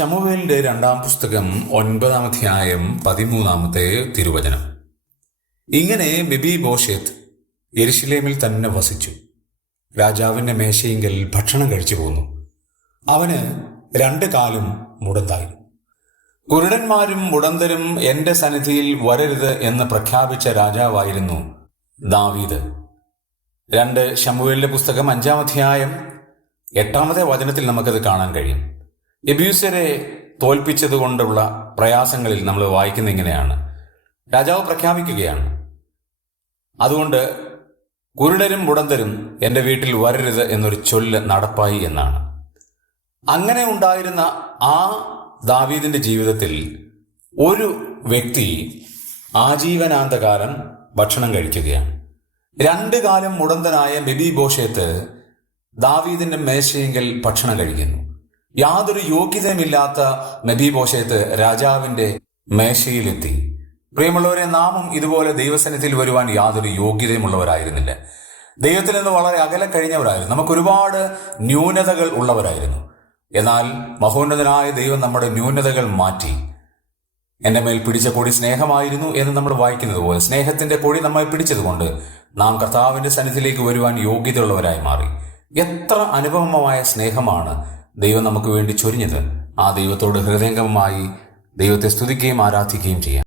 ശമൂവേലിന്റെ രണ്ടാം പുസ്തകം 9-ാം അധ്യായം 13-ാമത്തെ തിരുവചനം. ഇങ്ങനെ മെഫീബോശെത്ത് യെരുശലേമിൽ തന്നെ വസിച്ചു. രാജാവിന്റെ മേശയിങ്കൽ ഭക്ഷണം കഴിച്ചു പോന്നു. അവന് 2 കാലും മുടന്തായിരുന്നു. കുരുടന്മാരും മുടന്തരും എന്റെ സന്നിധിയിൽ വരരുത് എന്ന് പ്രഖ്യാപിച്ച രാജാവായിരുന്നു ദാവീദ്. 2 ശമൂവേലിന്റെ പുസ്തകം 5-ാം അധ്യായം 8-ാമത്തെ വചനത്തിൽ നമുക്കത് കാണാൻ കഴിയും. യെബൂസ്യരെ തോൽപ്പിച്ചതുകൊണ്ടുള്ള പ്രയാസങ്ങളിൽ നമ്മൾ വായിക്കുന്ന ഇങ്ങനെയാണ്. രാജാവ് പ്രഖ്യാപിക്കുകയാണ്, അതുകൊണ്ട് കുരുടരും മുടന്തരും എൻ്റെ വീട്ടിൽ വരരുത് എന്നൊരു ചൊല്ല് നടപ്പായി എന്നാണ്. അങ്ങനെ ഉണ്ടായിരുന്ന ആ ദാവീദിന്റെ ജീവിതത്തിൽ ഒരു വ്യക്തി ആജീവനാന്തകാലം ഭക്ഷണം കഴിക്കുകയാണ്. 2 കാലം മുടന്തനായ മെഫീബോശെത്ത് ദാവീദിന്റെ മേശയെങ്കിൽ ഭക്ഷണം കഴിക്കുന്നു. യാതൊരു യോഗ്യതയുമില്ലാത്ത മെഫീബോശെത്ത് രാജാവിന്റെ മേശയിലെത്തി. പ്രിയമുള്ളവരെ, നാമും ഇതുപോലെ ദൈവസന്നിധിയിൽ വരുവാൻ യാതൊരു യോഗ്യതയുമുള്ളവരായിരുന്നില്ല. ദൈവത്തിൽ നിന്ന് വളരെ അകലെ കഴിഞ്ഞവരായിരുന്നു. നമുക്കൊരുപാട് ന്യൂനതകൾ ഉള്ളവരായിരുന്നു. എന്നാൽ മഹോന്നതനായ ദൈവം നമ്മുടെ ന്യൂനതകൾ മാറ്റി എൻ്റെ മേൽ പിടിച്ച കൊടി സ്നേഹമായിരുന്നു എന്ന് നമ്മൾ വായിക്കുന്നത് പോലെ സ്നേഹത്തിന്റെ കൊടി നമ്മെ പിടിച്ചതുകൊണ്ട് നാം കർത്താവിന്റെ സന്നിധിയിലേക്ക് വരുവാൻ യോഗ്യതയുള്ളവരായി മാറി. എത്ര അനുപമമായ സ്നേഹമാണ് ദൈവം നമുക്ക് വേണ്ടി ചൊരിഞ്ഞത്. ആ ദൈവത്തോട് ഹൃദയംഗമമായി ദൈവത്തെ സ്തുതിക്കുകയും ആരാധിക്കുകയും ചെയ്യാം.